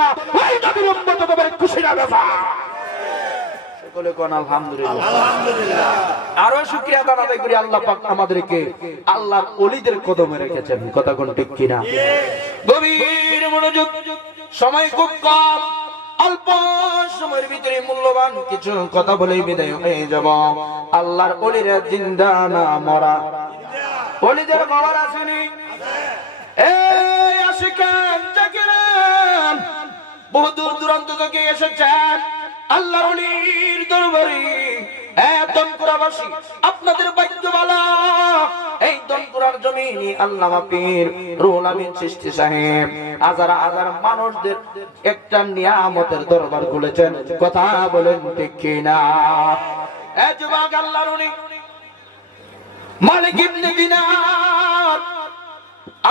না, ওই নবীর উম্মত তোমার খুশি না বেজা। সকলে কোন আলহামদুলিল্লাহ। আলহামদুলিল্লাহ। আরো শুকরিয়া আদায় করি আল্লাহ পাক আমাদেরকে আল্লাহর ওলিদের কদমে রেখেছেন। কথা কোন ঠিক কিনা? গভীর মনোযোগ। সময় খুব কম, অল্প সময়ের ভিতরে মূল্যবান কিছু কথা বলেই বিদায় হয়ে যাব। আল্লাহর ওলিরা জিন্দা না মরা? ওলিদের খবর আসেনি? এই আশিকান জাকিরান বহু দূর দূরান্ত থেকে এসেছেন আল্লাহর ওলির দরবারে। দনকুরাবাসী আপনাদের ভাগ্য ভালো। এই দনকুরার জমিনে আল্লামা পীর রুহুল আমিন চিশতি সাহেব হাজার হাজার মানুষদের একটা নিয়ামতের দরবার খুলেছেন। কথা বলেন ঠিক কিনা? এই যুবক আল্লাহর ওলি মালিক ইবনে দিনার,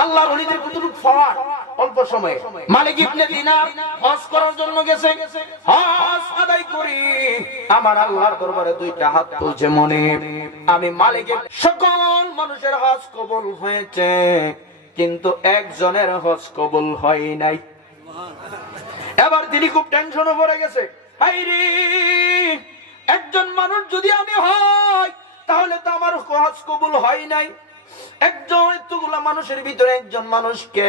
আল্লাহর ওলিদের কতটুকু পাওয়ার অল্প সময়ে। মালিক ইবনে দিনার হজ করার জন্য গেছে, হজ আদায় করি আমার আল্লাহর দরবারে দুইটা হাত তুলছে, মনে আমি মালিকের সকল মানুষের হজ কবুল হয়েছে, কিন্তু একজনের হজ কবুল হয় নাই। এবার তিনি খুব টেনশনে পড়ে গেছে, হায়রে একজন মানুষ যদি আমি হই তাহলে তো আমার হজ কবুল হয় নাই। একজন এতগুলা মানুষের ভিতরে একজন মানুষকে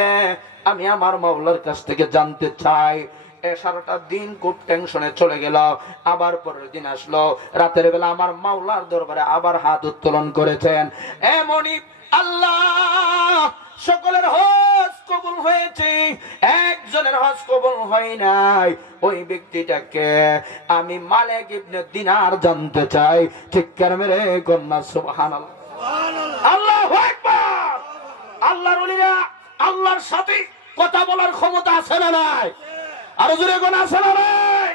আমি আমার মাওলার কাছ থেকে জানতে চাই। সারাটা দিন খুব টেনশনে চলে গেল। আবার পরের দিন আসলো, রাতের বেলা আমার মাওলার দরবারে আবার হাত উত্তোলন করেছেন। এমনই আল্লাহ সকলের হজ কবুল হয়েছে, একজনের হজ কবুল হয় নাই। ওই ব্যক্তিটাকে আমি মালিক ইবনে দিনার জানতে চাই। ঠিক করে মেরে কন্যা সুবহানাল্লাহ। আল্লাহু আকবার। আল্লাহর ওলিরা আল্লাহর সাথে কথা বলার ক্ষমতা আছে না নাই? আরো জোরে কোন আছে না নাই?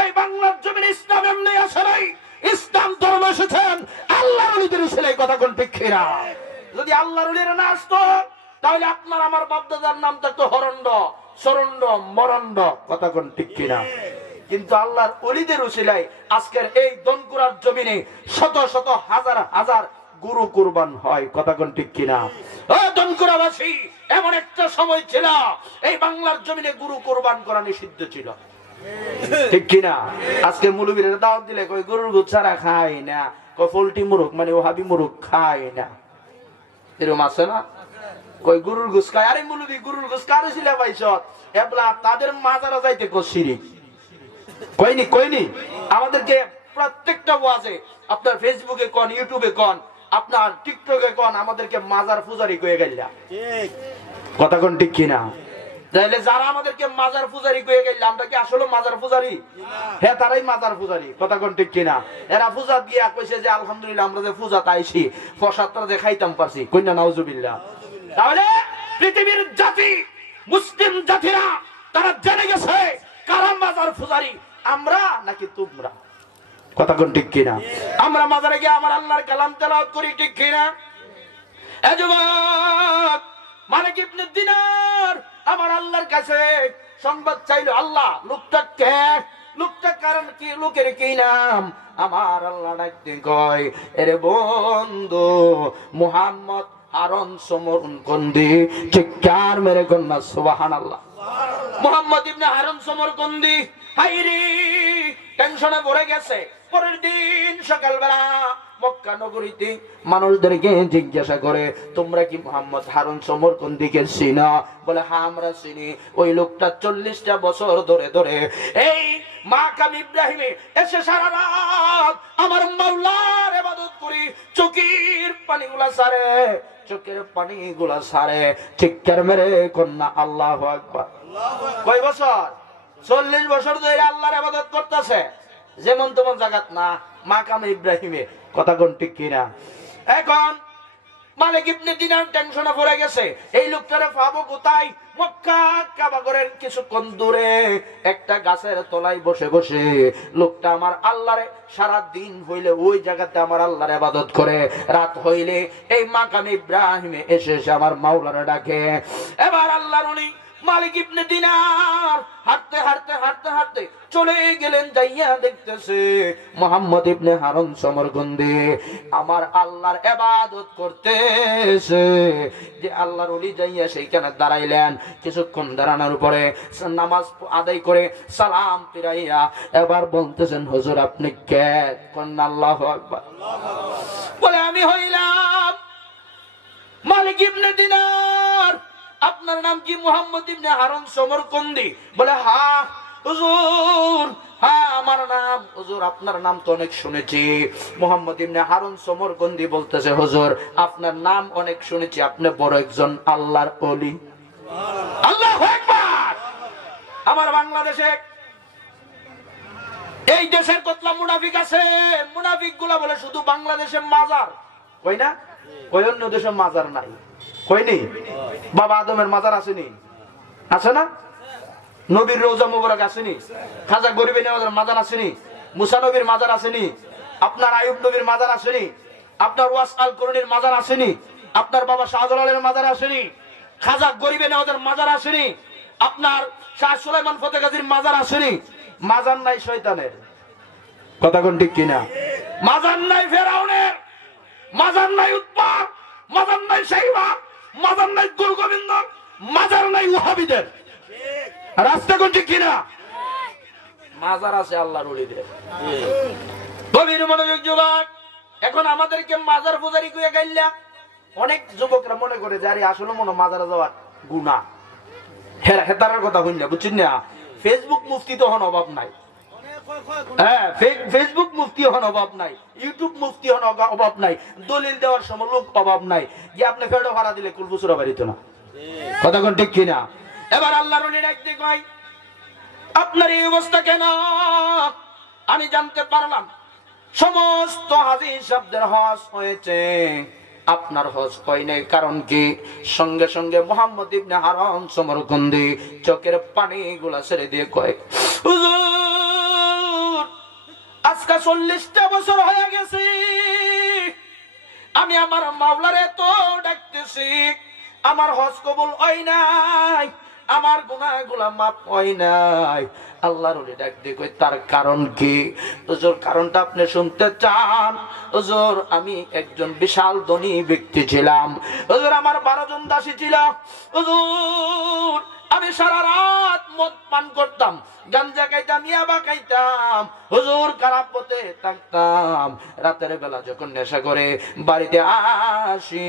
এই বাংলার জমিনে ইসলাম এমনি আছে নাই? ইসলাম ধর্ম এসেছেন আল্লাহর ওলিদের ছেলে। কথা কোন ঠিক কিনা? যদি আল্লাহর ওলিরা না আসতো তাহলে আপনার আমার বাপদাদার নাম থাকতো হরণ্ড, সরণ্ড, মরণ্ড। কথা কোন ঠিক কিনা? কিন্তু আল্লাহর ওলিদের উসিলায় আজকের এই দনকুরার জমিনে শত শত হাজার হাজার গরু কুরবান হয়। কথা কোন ঠিক কিনা? ও দনকুরাবাসী, এমন একটা সময় ছিল এই বাংলার জমিনে গরু কুরবান করা নিষিদ্ধ ছিল। ঠিক কিনা? আজকে মুলুবিরা দাওয়াত দিলে কই গরুর গোশত ছাড়া খায় না, কই পোল্ট্রি মুরগ মানে ওহাবি মুরগ খায় না, এরকম আছে না? কই গরুর গোশত খায়। আরে মুলুবি গরুর গোশত কারো ছিল পাইছ? এবলা তাদের মাজারা যাইতে কো শিরিক। কইনি কইনি আমাদেরকে প্রত্যেকটা ওয়াজে আপনার ফেসবুকে কোন, ইউটিউবে কোন, আপনার টিকটকে কোন, আমাদেরকে মাজার পূজারি কয়ে গেলা। ঠিক কথা কোন ঠিক কিনা? তাইলে যারা আমাদেরকে মাজার পূজারি কয়ে গেল, আমরা কি আসলে মাজার পূজারি? হ্যাঁ, তারাই মাজার পূজারি। কথা কোন ঠিক কিনা? এরা পূজা দিয়া কইছে যে আলহামদুলিল্লাহ আমরা যে পূজাতে আইছি প্রসাদটা যে খাইতাম পারছি। কইনা নাউজুবিল্লাহ। তাহলে পৃথিবীর জাতি মুসলিম জাতিরা তারা জেনে গেছে কারা মাজার পূজারি, আমরা নাকি তোমরা। কথা কোন ঠিক কিনা? আমরা মাজারে গিয়ে আমার আল্লাহর কালাম তেলাওয়াত করি, ঠিক কিনা? এ যুবক, মালিক ইবনে দিনার আমার আল্লাহর কাছে সংবাদ চাইলো। আল্লাহ, লোকটা কে? লোকটা কারণ কি? লোকের কি নাম? আমার আল্লাহ ডাকতে কয়, এরে বন্ধু মুহাম্মদ হারুন সমরকন্দি। চিৎকার মেরে কন্যা সুবহানাল্লাহ। মুহাম্মদ ইবনে হারুন সমরকন্দি হায়রে টেনশনে পড়ে গেছে। পরের দিন সকালবেলা মক্কা নগরীতে মানুষদেরকে জিজ্ঞাসা করে, তোমরা কি মুহাম্মদ হারুন সমরকন্দিকে চিনো? বলে, হ্যাঁ আমরা চিনি। ওই লোকটা 40টা বছর ধরে ধরে এই মাকাম ইব্রাহিমে এসে সারা রাত আমার মাওলার ইবাদত করি, চোখের পানিগুলা সারে, চোখের পানিগুলা সারে। চিৎকার মেরে কন্যা আল্লাহু আকবার। কয় বছর? 40 বছর ধরে আল্লাহর ইবাদত করতেছে, যেমন তেমন জায়গাত না, মাকাম ইব্রাহিমে। কথা কোন ঠিক কিনা? এখন মালিক ইবনে দিনার টেনশনে পড়ে গেছে, এই লোকটারে পাবো কোথায়? মক্কা কাবাগরের কিছুক্ষণ দূরে একটা গাছের তলায় বসে বসে লোকটা আমার আল্লাহরে সারা দিন হইলে ওই জায়গাতে আমার আল্লাহর ইবাদত করে, রাত হইলে এই মাকাম ইব্রাহিমে এসে এসে আমার মাওলারে ডাকে। এবার আল্লাহর উনি মালিক ইবনে দিনার হাঁটতে হাঁটতে হাঁটতে হাঁটতে চলে গেলেন, যাইয়া দেখতেছে মুহাম্মদ ইবনে হারুন সমরকন্দি আমার আল্লাহর ইবাদত করতেছে। যে আল্লাহর ওলি যাইয়া সেইখানে দাঁড়াইলেন, কিছুক্ষণ দাঁড়ানোর পরে নামাজ আদায় করে সালাম ফিরাইয়া এবার বলতেছেন, হুজুর আপনি কে? কন্যা আল্লাহু আকবার। বলে আমি হইলাম মালিক ইবনে দিনার। আপনার নাম কি? মুহাম্মদ ইবনে হারুন সমরকন্দি। বলে হ্যাঁ হুজুর, হ্যাঁ আমার নাম। হুজুর আপনার নাম তো অনেক শুনেছি। মুহাম্মদ ইবনে হারুন সমরকন্দি বলতেছে, হুজুর আপনার নাম অনেক শুনেছি, আপনি বড় একজন আল্লাহর ওলি। আল্লাহু আকবার। আমার বাংলাদেশে এই দেশের কতলা মুনাফিক আছে, মুনাফিক গুলা বলে শুধু বাংলাদেশে মাজার, কই না? কই অন্য দেশে মাজার নাই? কইনি? বাবা আদমের মাজার আসেনি? আছে না? নবীর রওজা মুবারক আসেনি? খাজা গরিবে নেওয়াজের মাজার আসেনি? মুসা নবীর মাজার আসেনি? আপনার আইয়ুব নবীর মাজার আসেনি? আপনার ওয়াস আল করণীর মাজার আসেনি? আপনার বাবা শাহজালালের মাজার আসেনি? খাজা গরিবে নেওয়াজের মাজার আসেনি? আপনার শাহ সুলাইমান ফতেহ গাজীর মাজার আসেনি? মাজার নাই শয়তানের, কথা কোন ঠিক কিনা? মাজার নাই ফেরাউনের, মাজার নাই উৎপাত, মাজার নাই শাইবান, মাজার নাই গুরু গোবিন্দ, মাজার নাই ওয়াহাবিদের। রাস্তা কোন ঠিক কিনা? মাজার আছে আল্লাহর ওলিদের। গভীর মনোযোগ যুবক, এখন আমাদেরকে মাজার পূজারি কইয়া গাইলা। অনেক যুবকরা মনে করে যে আরে আসলে মনে মাজারে যাওয়ার গুনাহ, হেতারের কথা হইনা, বুঝছেন না? ফেসবুক মুফতি তো হন অভাব নাই, হ্যাঁ ফেসবুক মুফতি হন অভাব নাই, ইউটিউব মুফতি হন অভাব নাই, দলিল দেওয়ার সময় লোক অভাব নাই। যে আপনি ফেরো ভাড়া দিলে কুলবুসুরা বাড়িত না, কথা কোন ঠিক কিনা? এবার আল্লাহর ওলি ডাকতে কয়, আপনার এই অবস্থা কেন? আমি জানতে পারলাম সমস্ত হাজী শব্দের হজ হয়েছে, আপনার হজ হয় নাই। কারণ কি? সঙ্গে সঙ্গে মুহাম্মদ ইবনে হারুন সমরকন্দি চোখের পানি গুলা ছেড়ে দিয়ে কয়, হুজুর আজকে 40টা বছর হয়ে গেছে আমি আমার মাওলারে তো ডাকতেছি, আমার হজ কবুল হয় নাই, আমার গুনাহগুলা মাফ হয় নাই। আল্লাহর ওলি ডাক দিয়ে কই, তার কারণ কি? হুজুর কারণটা আপনি শুনতে চান? হুজুর আমি একজন বিশাল ধনী ব্যক্তি ছিলাম, হুজুর আমার 12 জন দাসী ছিল, হুজুর আমি সারা রাত মদ পান করতাম, গাঞ্জা খাইতাম, ইয়াবা খাইতাম, হুজুর খারাপ পথে থাকতাম। রাতের বেলা যখন নেশা করে বাড়িতে আসি,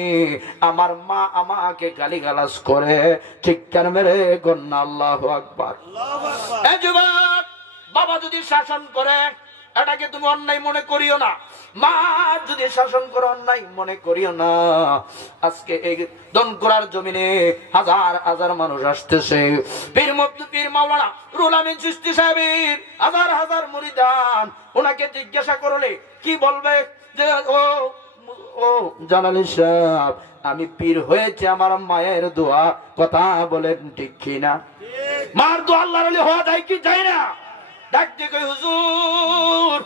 আমার মা আমাকে গালিগালাজ করে, চিৎকার মেরে কন্যা আল্লাহু আকবার। এই যুবক, বাবা যদি শাসন করে এটাকে তুমি অন্যায় মনে করিও না, মা যদি শাসন করে অন্যায় মনে করিও না। আজকে এই দনকুরার জমিনে হাজার হাজার মানুষ আসতেছে, পীর মুফতি পীর মাওলানা রুহুল আমিন চিশতি সাহেবের হাজার হাজার মুরিদান। ওনাকে জিজ্ঞাসা করলে কি বলবে? যে ও জালালি সাহেব, আমি পীর হয়েছে আমার মায়ের দোয়া, কথা বলেন ঠিক কিনা? মার দোয়া আল্লাহর ওলি হওয়া যায় কি যায় না? ডাকতে কই, হুজুর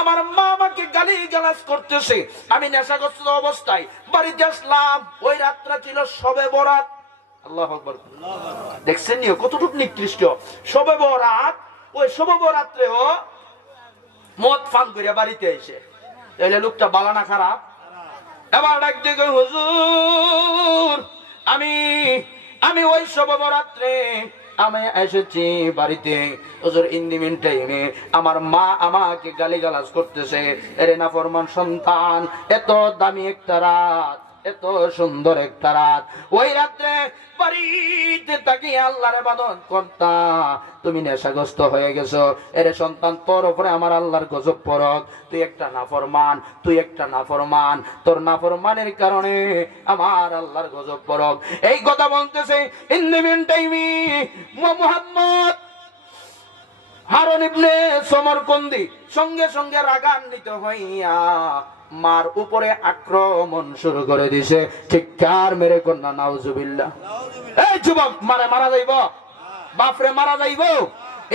আমার মা আমাকে গালিগালাজ করতেছে, আমি নেশাগ্রস্ত অবস্থায় বাড়িতে আসলাম, ওই রাতটা ছিল শবে বরাত। আল্লাহু আকবার। দেখছেন নি কতটুকু নিকৃষ্ট? শবে বরাত, ওই শবে বরাত্রেও মদ পান করে বাড়িতে এসে, তাইলে লোকটা বালা না খারাপ? এবার ডাকতে কই, হুজুর আমি ওই শবে বরাত্রে আমি এসেছি বাড়িতে, হুজুর ইন দি মিন টাইমে আমার মা আমাকে গালিগালাজ করতেছে, এরে নাফরমান সন্তান, এত দামি একটা রাত, এত সুন্দর একটা রাত, ওই রাত্রে বাড়িতে তাকিয়ে আল্লাহর ইবাদত করতা, তুমি নেশাগ্রস্ত হয়ে গেছো। এরে সন্তান, তোর উপরে আমার আল্লাহর গজব পড়ক, তুই একটা নাফরমান, তুই একটা নাফরমান, তোর নাফরমানের কারণে আমার আল্লাহর গজব পড়ক। এই কথা বলতেছে ইন দি মিন টাইমে মুহাম্মদ হারুন ইবনে সমরকন্দি সঙ্গে সঙ্গে রাগান্বিত হইয়া মার উপরে আক্রমণ শুরু করে দিছে। চিৎকার মেরে কন্যা নাউজুবিল্লাহ। এই যুবক, মারা যাইব, বাপরে মারা যাইব।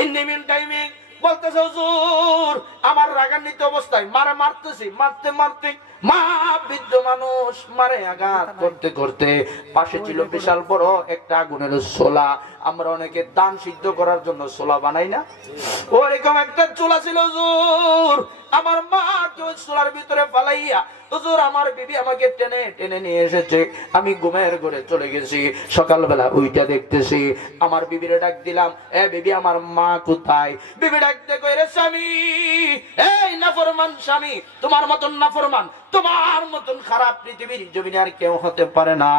ইন দি মিন টাইমে বলতেছে হুজুর আমার রাগান্বিত অবস্থায় মারে মারতেছি, মারতে মারতে মা বৃদ্ধ মানুষ মারে আঘাত করতে করতে পাশে ছিল বিশাল বড় একটা আগুনের চুলা। আমরা অনেকে দান সিদ্ধ করার জন্য চুলা বানাই না, ওরকম একটা চুলা ছিল হুজুর। আমার মা ওই চুলার ভিতরে ফালাইয়া হুজুর আমার বিবি আমাকে টেনে টেনে নিয়ে এসেছে। আমি ঘুমের ঘরে চলে গেছি। সকালবেলা ওইটা দেখতেছি, আমার বিবিরে ডাক দিলাম, এ বিবি আমার মা কোথায়? বিবি ডাক দিয়ে কই রে স্বামী, এই নাফরমান স্বামী, তোমার মতন নাফরমান, তোমার মতন খারাপ পৃথিবীর জমিনে আর কেউ হতে পারে না।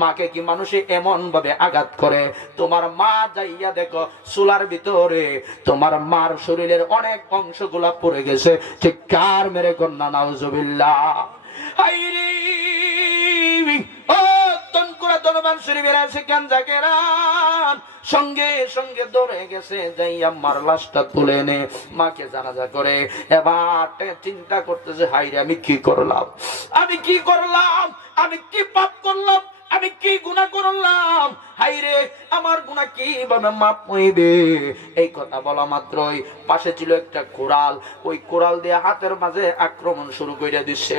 মাকে কি মানুষে এমন ভাবে আঘাত করে? তোমার মা যাইয়া দেখো চুলার ভিতরে তোমার মার শরীরের অনেক অংশগুলা পড়ে গেছে। চিৎকার মেরে কন্যা নাউজুবিল্লাহ। হাইরে ও তনকুরা দরবার শরীফের সেখান জাকেরান সঙ্গে সঙ্গে দৌড়ে গেছে, যাইয়া মার লাশটা তুলে এনে মাকে জানাজা করে। এবার চিন্তা করতেছে, হাইরে আমি কি করলাম, আমি কি করলাম, আমি কি পাপ করলাম, আমি কি গুনাহ করলাম, হাইরে আমার গুনাহ কিভাবে মাপ হইবে? এই কথা বলা মাত্রই পাশে ছিল একটা কোরাল, ওই কোরাল দিয়ে হাতের মাঝে আক্রমণ শুরু করে দিচ্ছে।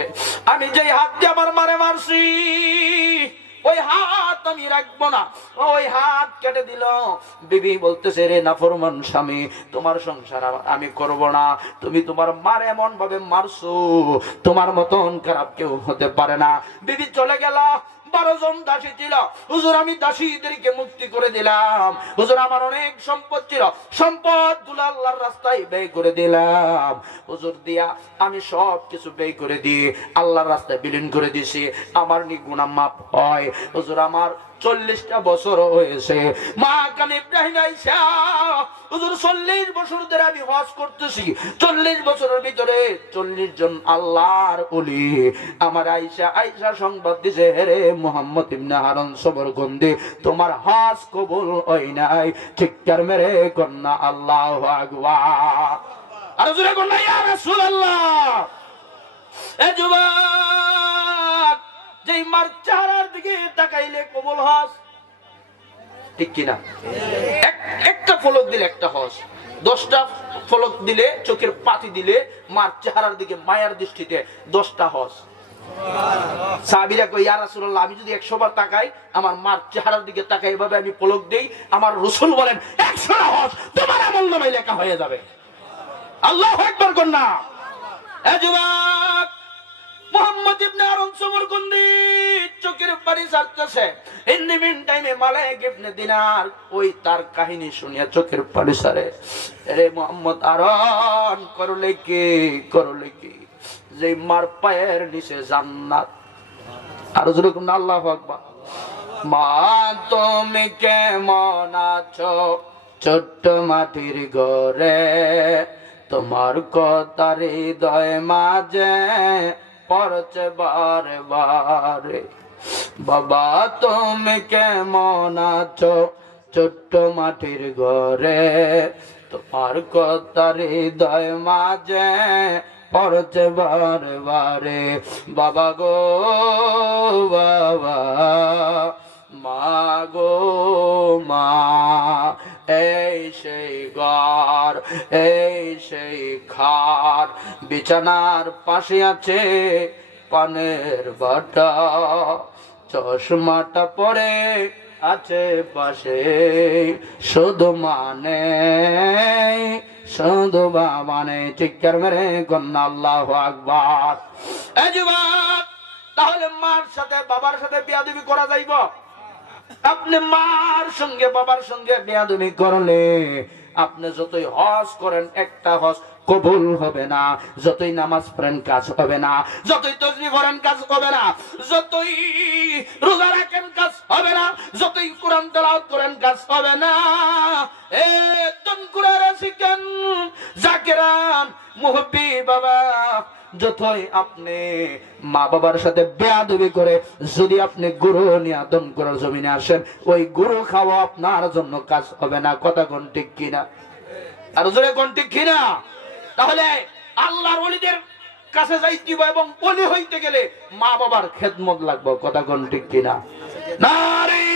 আমি যেই হাত দিয়ে আমার মারে মারছি ওই হাত আমি রাখবো না, ওই হাত কেটে দিল। বিবি বলতেছে, রে নাফরমান স্বামী, তোমার সংসার আমি করব না। তুমি তোমার মারে এমন ভাবে মারছো, তোমার মতন খারাপ কেউ হতে পারে না। বিবি চলে গেল। 12 জন দাসী ছিল, হুজুর আমি দাসীদেরকে মুক্তি করে দিলাম। হুজুর আমার অনেক সম্পদ ছিল, সম্পদ গুলো আল্লাহর রাস্তায় ব্যয় করে দিলাম। হুজুর দিয়া আমি সব কিছু ব্যয় করে দিয়ে আল্লাহর রাস্তায় বিলীন করে দিছি, আমার নি গুনাহ মাফ হয়। হুজুর আমার 40টা বছর হয়েছে। মা কান ইব্রাহিম আয়েশা হুজুর 40 বছর ধরে আমি হজ করতেছি। 40 বছরের ভিতরে 40 জন আল্লাহর ওলি আমার আয়েশা সংবাদ দিছে, হে মুহাম্মদ ইবনে হারুন সবরগন্দি, তোমার হজ কবুল হয় নাই। চিৎকার মেরে কন্যা আল্লাহু আকবার। আর জোরে কন্যা ইয়া রাসূলুল্লাহ। এ যুবক, যেই মার চেহারার দিকে তাকাইলে কবুল হজ, ঠিক কিনা? একটা ফলক দিলে একটা হজ, 10টা ফলক দিলে, চোখের পাতি দিলে, মার চেহারার দিকে মায়ার দৃষ্টিতে 10টা হজ। সাহাবীরা কই, ইয়া রাসূলুল্লাহ, আমি যদি 100 বার তাকাই, আমার মার চেহারার দিকে তাকাই, এভাবে আমি পলক দেই, আমার রাসূল বলেন 100টা হজ তোমার আমলনামায় লেখা হয়ে যাবে। আল্লাহু আকবার কন্যা। এ যুবক, মুহাম্মদ ইবনে হারুন সবরগন্দি চোখের পানি ছাড়তেছে। ইন দি মিন টাইমে মালিক ইবনে দিনার ওই তার কাহিনী শুনিয়া চোখের পানি ছাড়ে। রে মুহাম্মদ হারুন, করলে কি যে মার পায়ের নিচে জান্নাত। আর যেরকম আল্লাহু আকবার। মা তুমি কেমন আছো ছোট্ট মাটির ঘরে, তোমার কথা হৃদয় মাঝে পড়ছে বারে বারে। বাবা তুমি কেমন আছো ছোট্ট মাটির ঘরে, তোমার কথা হৃদয় মাঝে পড়ছে বারে বারে। বাবা গো বাবা, মা গো মা, এই সেই ঘর, এই সেই খাট, বিছানার পাশে আছে পানের বাটা, চশমাটা পরে আছে পাশে, শুধু মানে চিৎকার মেরে কন্যা আল্লাহু আকবার। এ যুবক, তাহলে মার সাথে বাবার সাথে বেয়াদবি করা যাইব? আপনি মার সঙ্গে বাবার সঙ্গে বেয়াদবি করলে আপনি যতই হজ করেন একটা হজ কবুল হবে না, যতই নামাজ পড়েন কাজ হবে না, যতই তাসবিহ পড়েন কাজ হবে না, যতই রোজা রাখেন কাজ হবে না, যতই কোরআন তেলাওয়াত করেন কাজ হবে না। এ তনকুরা শিখেন জাকেরান মুহব্বি বাবা, যতই আপনি মা বাবার সাথে বেয়াদবি করে যদি আপনি গরু নিয়াদন করার জমিনে আসেন, ওই গরু খাওয়া আপনার জন্য কাজ হবে না। কথা কোন ঠিক কিনা? আর জোরে কোন ঠিক কিনা? তাহলে আল্লাহর ওলিদের কাছে যাইতে এবং ওলি হইতে গেলে মা বাবার খেদমত লাগবে। কথা কোন ঠিক কিনা? নারী